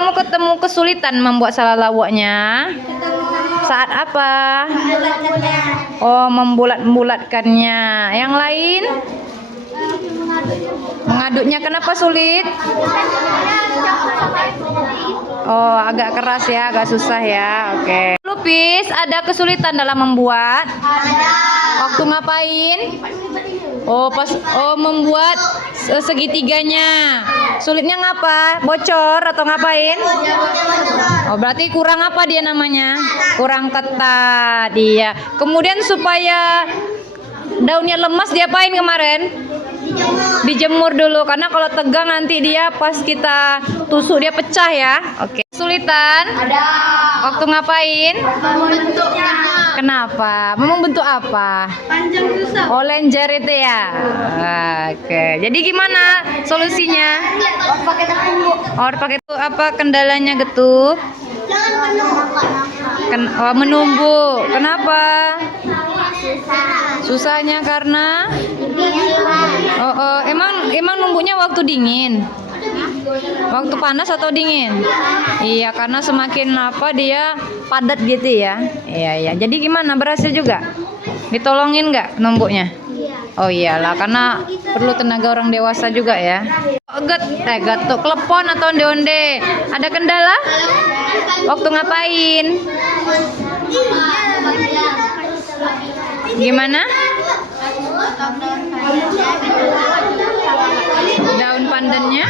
kamu ketemu kesulitan membuat salalawaknya? Saat apa? Oh, membulat-bulatkannya. Yang lain? Mengaduknya kenapa sulit? Oh, agak keras ya, agak susah ya. Oke. Lupis, ada kesulitan dalam membuat? Ada. Waktu ngapain? Oh, membuat segitiganya. Sulitnya ngapa? Bocor atau ngapain? Oh, berarti kurang apa dia namanya? Kurang ketat. Iya. Kemudian supaya daunnya lemas diapain kemarin? Dijemur dulu, karena kalau tegang nanti dia pas kita tusuk dia pecah ya. Oke. Kesulitan? Ada. Waktu ngapain? Membentuknya. Kenapa? Memang bentuk apa? Panjang susah. Oh, lenjer itu ya. Oke. Jadi gimana solusinya? Pakai tepung. Oh, pakai itu apa kendalanya getuk? Menumbuk. Kenapa? Susahnya karena emang numbuknya waktu dingin, waktu panas atau dingin? Iya, karena semakin dia padat gitu ya. Iya. Jadi gimana, berhasil juga? Ditolongin nggak numbuknya? Oh iyalah, karena perlu tenaga orang dewasa juga ya. Gatuk, klepon atau onde-onde? Ada kendala? Waktu ngapain? Gimana? Daun pandannya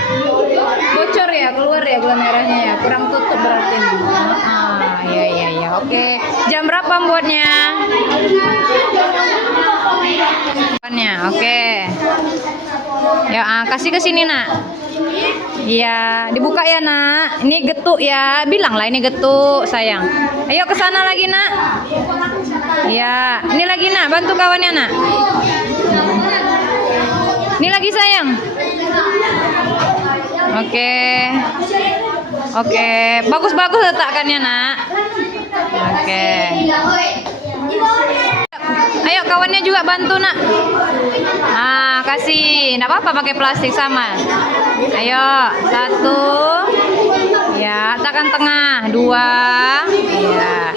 bocor ya, keluar ya gula merahnya ya, kurang tutup berarti. Iya. Oke. Jam berapa buatnya? Oke. Ya, kasih ke sini, Nak. Iya, dibuka ya, Nak. Ini getuk ya. Bilanglah ini getuk, sayang. Ayo ke sana lagi, Nak. Iya, ini lagi, Nak. Bantu kawannya, Nak. Ini lagi, sayang. Oke. Bagus-bagus letakkannya, Nak. Oke. Ayo kawannya juga bantu, Nak. Kasih. Nggak apa-apa pakai plastik sama. Ayo, 1. Ya, tekan tengah. 2. Ya.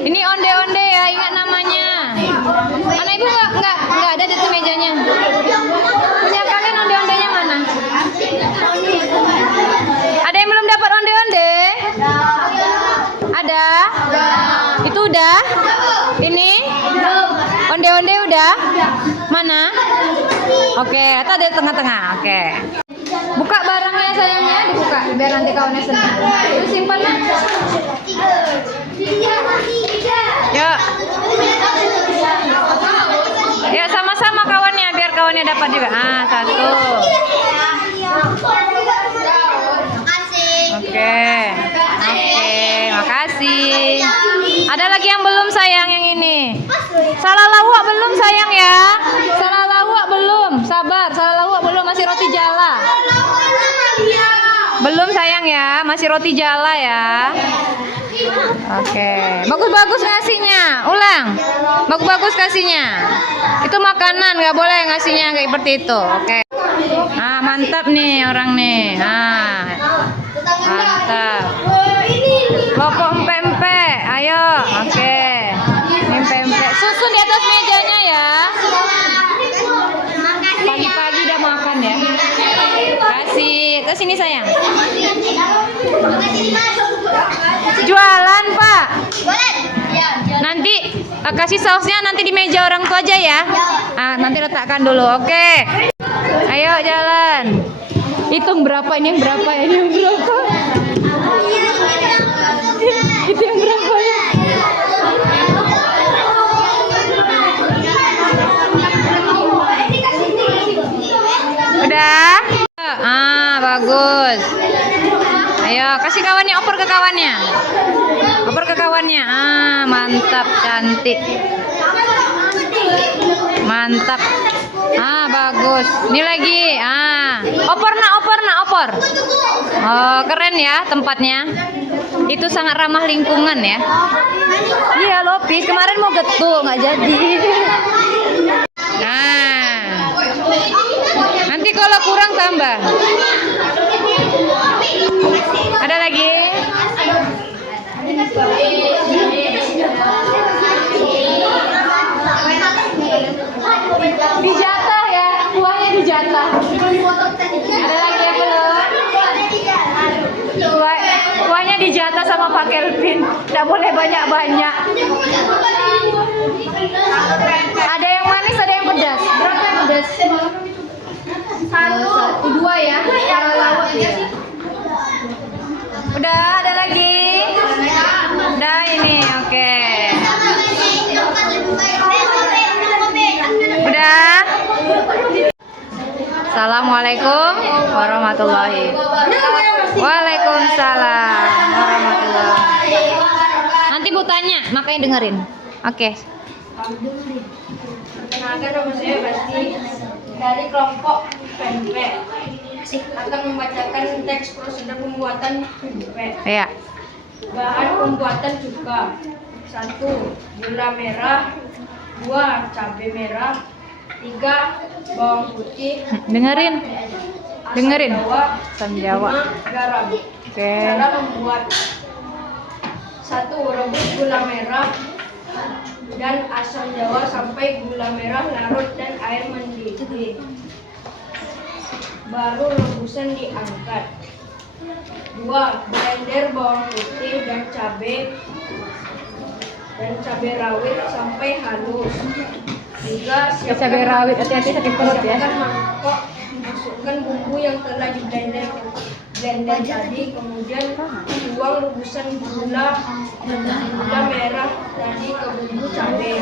Ini onde-onde ya, ingat namanya. Mana Ibu nggak ada di mejanya. Punya kalian onde-ondenya mana? Ada yang belum dapat onde-onde? Ada? Itu udah? Ini? Onde-onde udah? Mana? Oke, itu ada di tengah-tengah. Oke. Buka barangnya sayangnya, dibuka biar nanti kawannya senang. Itu simpan, Nak. Yuk. Ya, sama-sama kawannya biar kawannya dapat juga. 1. Oke, makasih. Ada lagi yang belum, sayang, yang ini? Salah lawak belum, sayang ya? Salah lawak belum. Sabar, salah lawak belum, masih roti jala. Belum, sayang ya, masih roti jala ya. Oke, bagus-bagus ngasihnya. Ulang, bagus-bagus kasihnya. Itu makanan, nggak boleh ngasihnya kayak seperti itu. Oke. Mantap nih orang nih. Mantap. Kelompok empek-empek, ayo. Oke. Ini empek-empek. Susun di atas mejanya ya. Pagi-pagi udah makan ya. Kasih ke sini, sayang. Jualan, Pak. Nanti kasih sausnya nanti di meja orang tua aja ya. Nanti letakkan dulu. Oke. Ayo jalan. Hitung berapa, ini yang berapa, ini yang berapa. Itu yang berapa ya? Udah? Bagus. Ayo, kasih kawannya, oper ke kawannya. Oper ke kawannya. Mantap, cantik. Mantap. Bagus. Ini lagi. Opor. Oh, keren ya tempatnya. Itu sangat ramah lingkungan ya. Iya, Lopis kemarin mau getuk nggak jadi. Nanti kalau kurang tambah. Ada lagi? Dijatah ya, kuahnya dijatah. Ada lagi yang belum? Kuahnya dijatah sama Pak Kelvin. Nggak boleh banyak-banyak. Ada yang manis, ada yang pedas. Berapa yang pedas? Satu, dua ya. Para lawak ya. Udah, ada lagi? Udah ini, oke. Udah. Assalamualaikum warahmatullahi. Waalaikumsalam warahmatullahi. Nanti Bu tanya, makanya dengerin. Oke. Perkenalkan, nama saya Basti dari kelompok pempek. Akan membacakan teks prosedur pembuatan pempek. Iya. Bahan pembuatan cuka: 1. Gula merah, 2. Cabai merah, 3. Bawang putih, Dengerin. Dengerin. asam jawa, 5. Garam. Oke. Cara membuat: 1. Rebus gula merah dan asam jawa sampai gula merah larut dan air mendidih. Baru rebusan diangkat. 2. Blender bawang putih dan cabai rawit sampai halus. 3. Cabai rawit, hati-hati sakit perut ya. Siapkan mangkok, masukkan bumbu yang telah di blender tadi, kemudian tuang rebusan gula merah tadi ke bumbu cabai.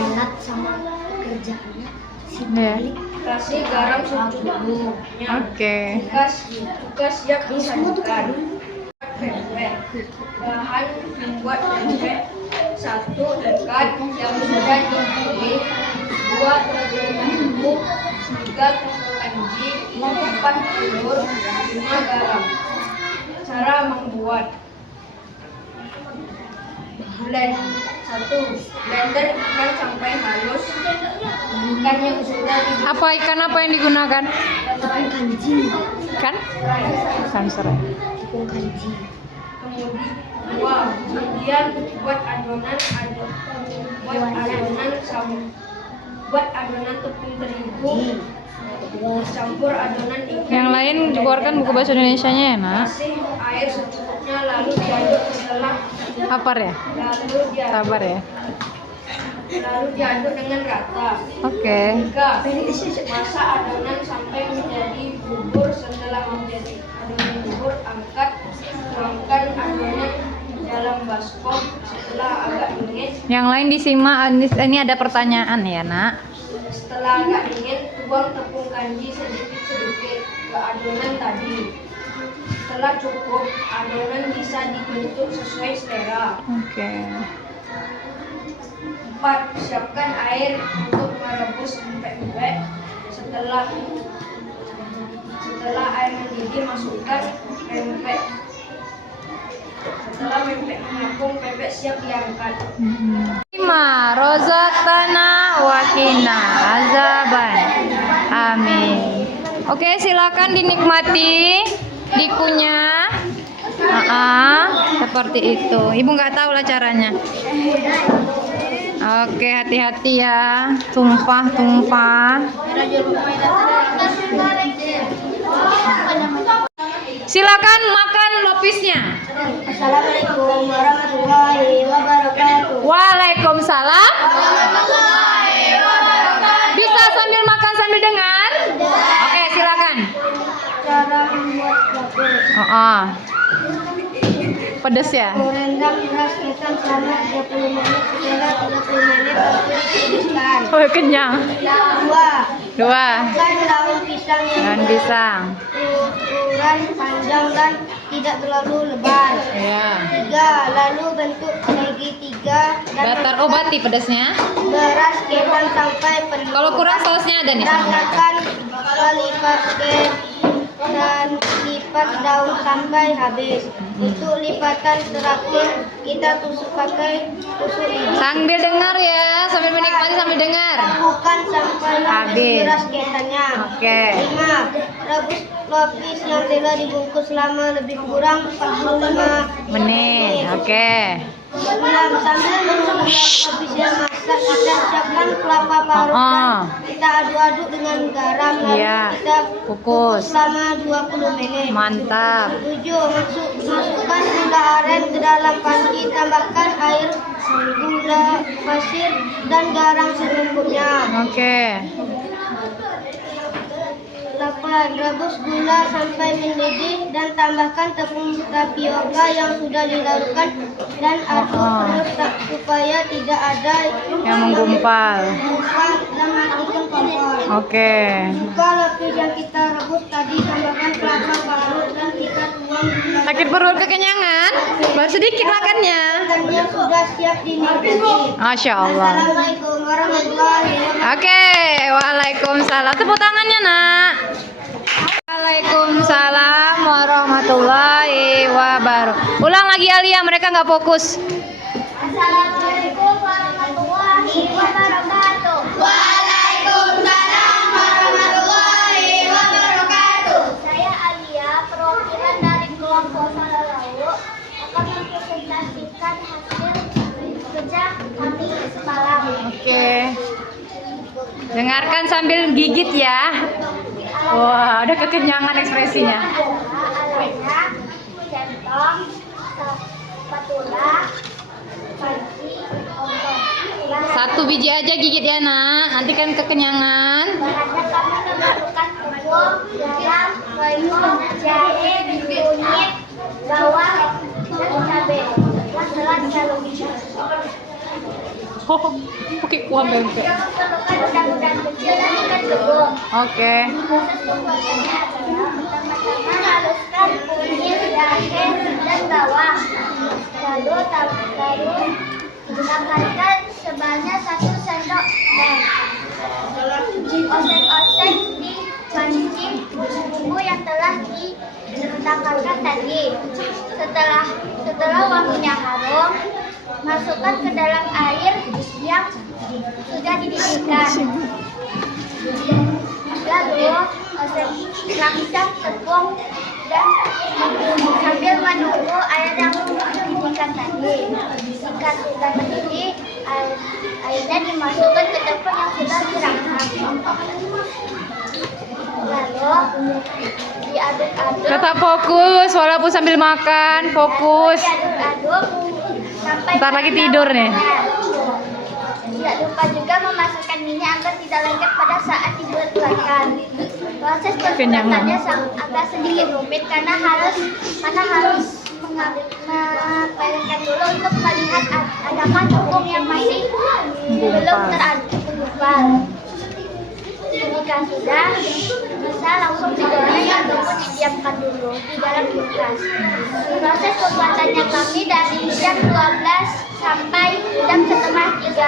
Iya. Kasih garam secukupnya. Oke. Cuka siap disajikan. Pempek. Bahan membuat pempek: 1. Ikan yang sudah dipilih, 2. Tepung bumbu, 3. Tepung kanji, 4. Telur, 5. Garam. Cara membuat: 1. Blender ikan sampai halus. Ikan yang sudah Apa ikan apa yang digunakan? Ikan? Ikan serai. Kemudian buat adonan tepung terigu, campur adonan ikan. Yang lain keluarkan buku bahasa Indonesianya ya, Nak. Kasih air secukupnya, lalu diaduk Lapar ya? Sabar ya. lalu diaduk dengan rata. Oke. 3. Masak adonan sampai menjadi bubur. Setelah menjadi adonan bubur, tuangkan adonan dalam baskom. Setelah agak dingin, Yang lain disimak. Ini ada pertanyaan ya, Nak. Setelah agak dingin, tuang tepung kanji sedikit-sedikit ke adonan tadi. Setelah cukup, adonan bisa dibentuk sesuai selera. Oke. 4. Siapkan air untuk merebus pempek. Setelah air mendidih, masukkan pempek. Setelah pempek mengapung, pempek siap diangkat. 5. Rozaqtana wa qina azaban. Amin. Oke, silakan dinikmati dikunyah. Seperti itu. Ibu nggak tahu lah caranya. Oke, hati-hati ya. Tumpah. Silakan makan lopisnya. Assalamualaikum warahmatullahi wabarakatuh. Waalaikumsalam. Bisa sambil makan sambil dengar? Oke, silakan. Cara membuat lapis: Pedes ya? merendam beras ketan selama 30 menit. Setelah 30 menit, tiriskan. Oh, kenyang. 2. 2. Makan daun pisang yang Daun pisang. berukuran panjang dan tidak terlalu lebar. Ya. 3. Lalu bentuk segitiga dan Datar obati pedasnya. beras ketan sampai penuh. Kalau kurang sausnya ada nih sama mereka. Rasakan dan lipat daun sampai habis. Untuk lipatan terakhir, kita tusuk pakai tusuk lidi. Sambil dengar ya, sambil menikmati sambil dengar. Bukan sampai Habis. beras ketannya. Oke. 5. Rebus lapis yang telah dibungkus selama lebih kurang 45 Menit. Oke. Sambil menunggu habisnya masak, kita siapkan kelapa parut dan kita aduk-aduk dengan garam, lalu Iya. kita Kukus. selama 20 menit. Mantap. 7. Masukkan gula aren ke dalam panci, tambahkan air, gula pasir, dan garam secukupnya. Oke. 8. Rebus gula sampai mendidih dan tambahkan tepung tapioka yang sudah dilarutkan dan aduk terus supaya tidak ada Yang menggumpal. dan menggumpal kompor. Oke. Buka lapis yang kita rebus tadi, tambahkan kelapa parut dan kita tuang gula Sakit perut kekenyangan? Baru sedikit makannya. yang sudah siap dinikmati. Masya Allah. Assalamualaikum warahmatullahi wabarakatuh. Oke, waalaikumsalam. Tepuk tangannya, Nak. Waalaikumsalam warahmatullahi wabarakatuh. Ulang lagi Alia, mereka nggak fokus. Assalamualaikum warahmatullahi wabarakatuh. Waalaikumsalam warahmatullahi wabarakatuh. Saya Alia, perwakilan dari kelompok Salalau, akan mempresentasikan hasil kerja kami semalam. Oke. Dengarkan sambil gigit ya. Wah, udah kekenyangan ekspresinya. Alatnya centong, spatula, panci, ombak. Satu biji aja gigit ya, Nak. Nanti kan kekenyangan. Bahannya kami memerlukan tepung, garam, oregano, jahe, kunyit, bawang, dan cabai. Yang telah dihalus. Oh, pakai kuah bebek. Kita memerlukan udang-udang kecil dan ikan gebuk. Oke. Proses pembuatannya adalah pertama-tama haluskan kunyit, jahe, dan bawang. Lalu tambahkan sebanyak 1 sendok teh. Oseng-oseng di panci bumbu yang telah ditangkarkan tadi. Setelah wanginya harum, masukkan ke dalam air yang sudah dididihkan. Lalu langsung tepung dan sambil menunggu air yang dididihkan tadi. Jika sudah mendidih, airnya dimasukkan ke tepung yang sudah dirangkum. Lalu diaduk-aduk. Tetap fokus walaupun sambil makan, fokus. Diaduk-aduk sampai Ntar lagi tidur nih. Tidak lupa juga memasukkan minyak agar tidak lengket pada saat dibuat-buatkan. Proses pembuatannya agak sedikit rumit karena harus mengapelkan dulu untuk melihat adakah tepung yang masih belum tergumpal. Jika sudah, bisa langsung digoreng ataupun didiamkan dulu di dalam kulkas. Proses pembuatannya kami dari jam 12 sampai jam setengah 3.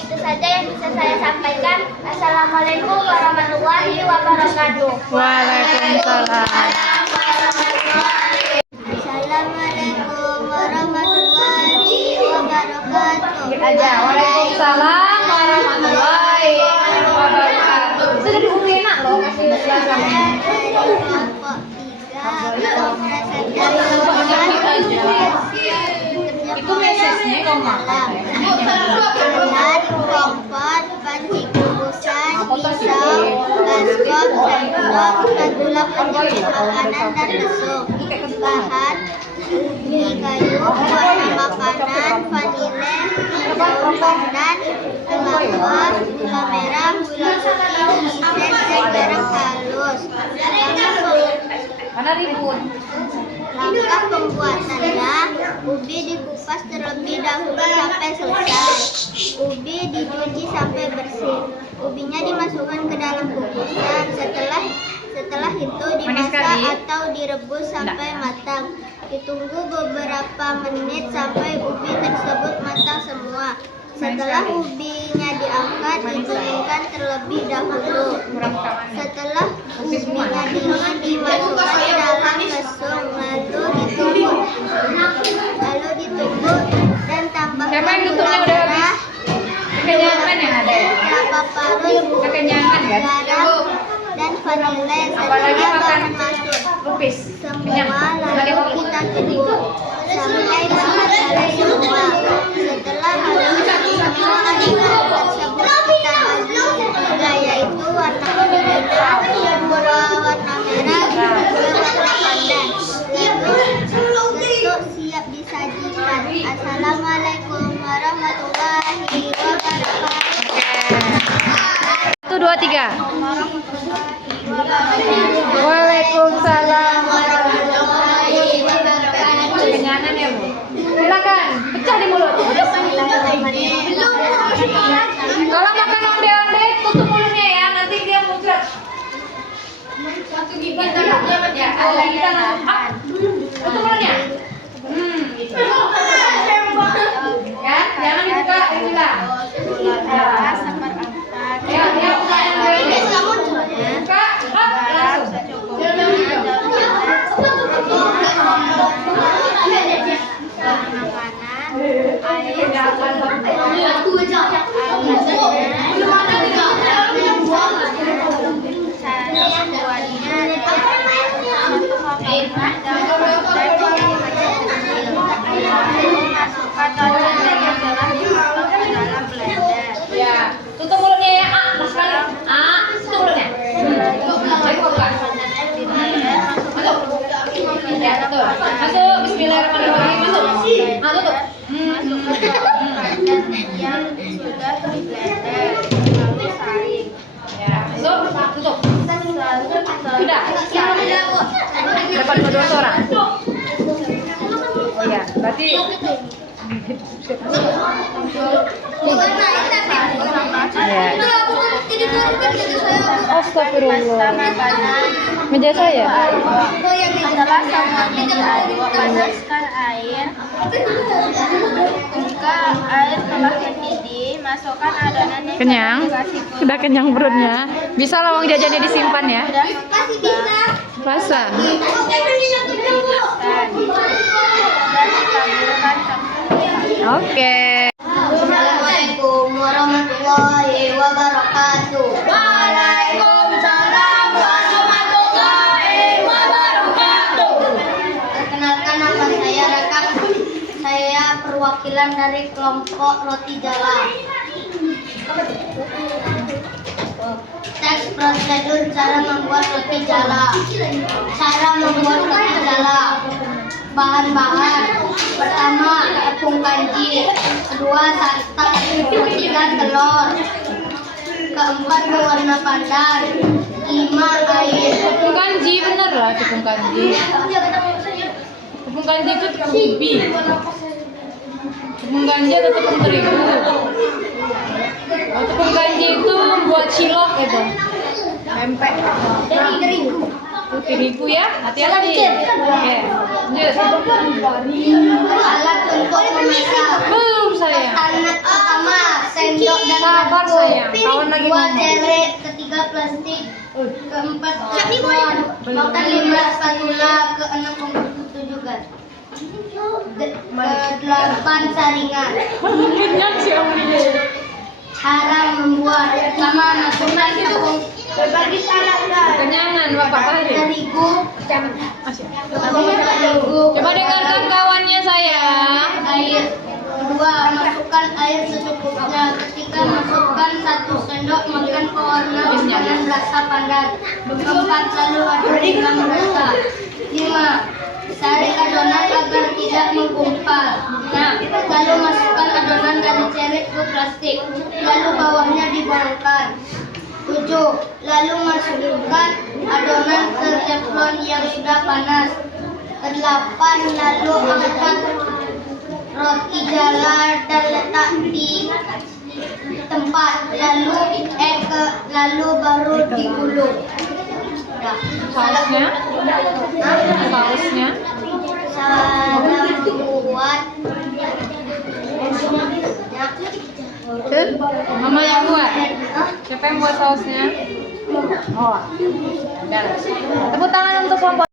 Itu saja yang bisa saya sampaikan. Assalamualaikum warahmatullahi wabarakatuh. Waalaikumsalam. Assalamualaikum warahmatullahi wabarakatuh. Aja. Waalaikumsalam warahmatullahi wabarakatuh. Sudah dihubungi enak loh kasih Saya dari kelompok 3 Itu mesesnya kau makan. alat, kompor, panci kukusan, pisau, baskom, sendok, spatula penjepit makanan dan besuk. Bahan ubi kayu, warna makanan, vanile, daun pandan, kelapa, gula merah, gula putih, isen, dan garam halus. Mana ribut? Langkah pembuatannya, ubi dikupas terlebih dahulu sampai selesai. Ubi dicuci sampai bersih. Ubinya dimasukkan ke dalam kukusan. Setelah itu dimasak atau direbus sampai matang. Ditunggu beberapa menit sampai ubi tersebut matang semua. Setelah ubinya diangkat, didinginkan terlebih dahulu. Setelah ubinya dingin, dimasukkan ke dalam mesum, lalu ditunggu dan tambahkan Siapa yang gula tutupnya udah merah, Kekenyangan yang ada ya? kelapa parut, Kekenyangan kan? garam, dan vanilin. Apalagi makan lupis. Kenyang. Lalu kita tunggu sampai matahari semua. Setelah habis semua adonan tersebut kita bagi tiga, yaitu warna oranye, warna merah, dan warna pandan. Lalu untuk siap disajikan. Assalamualaikum warahmatullahi wabarakatuh. 1, 2, 3. Waalaikumsalam warahmatullahi wabarakatuh. Kenyangan ya, Bu? Silakan, pecah di mulut. Kalau makan onde-onde, tutup mulutnya ya, nanti dia muncrat. Satu gigitan ya, kita tutup mulutnya. Gitu. Ya, jangan dibuka, inilah. Ya, ya, buka yang lain. Buka, hop, langsung. Ya, tutup mulutnya ya, mas sekali. Tutup mulutnya. Jadi buka. Masuk. Ya, betul. Masuk. Bismillahirrahmanirrahim. Masuk. Tutup. Yang sudah di-blender lalu saring. Ya, masuk. Tutup. Sudah. Dapat dua orang. Oh ya, berarti Astagfirullah. Meja saya. Setelah semuanya diaduk, panaskan air. Jika air telah mendidih, masukkan adonan yang Kenyang? sudah dikasih gula. Sudah kenyang perutnya. Bisa lawang jajannya disimpan ya. Masih bisa. Rasa. Dan ditaburkan Oke. Assalamualaikum warahmatullahi wabarakatuh. Waalaikumsalam warahmatullahi wabarakatuh. Perkenalkan, nama saya Raka. Saya perwakilan dari kelompok Roti Jala. Teks prosedur cara membuat roti jala. Cara membuat roti jala. Bahan-bahan: pertama, tepung kanji, kedua, santan, ketiga, telur, keempat, pewarna pandan, lima, air. Tepung kanji bener lah, tepung kanji. Tepung kanji itu tepung ubi. Tepung kanji atau tepung terigu. Oh, tepung kanji itu buat cilok itu. Pempek. Terigu ya, hati-hati. Oke, lanjut. Alat untuk memasak: Belum sayang. alat pertama, sendok dan Sabar, mangkuk. sayang. Kawan lagi Dua, ngomong. cere, ketiga, plastik, keempat, karton, kelima, spatula, keenam, ketujuh, gas, kedelapan, saringan. Kenyang sih omnya. Cara membuat: pertama, masukkan tepung berbagi salat Kenyangan Bapak tadi. terigu, Coba dengarkan kawannya sayang. air. Kedua, masukkan air secukupnya. Ketiga, masukkan 1 sendok makan pewarna dengan rasa pandan. Keempat, lalu aduk hingga merata. 5. Saring adonan agar tidak menggumpal. Nah, lalu masukkan adonan dari cere ke plastik. Lalu bawahnya dibongkar. 7. Lalu masukkan adonan ke teflon yang sudah panas. 8. Lalu angkat roti jala dan letak di tempat. Lalu baru digulung. Sausnya? Sausnya? Cara membuat Mama yang buat. Siapa yang buat sausnya? Oh, udah. Tepuk tangan untuk kelompok.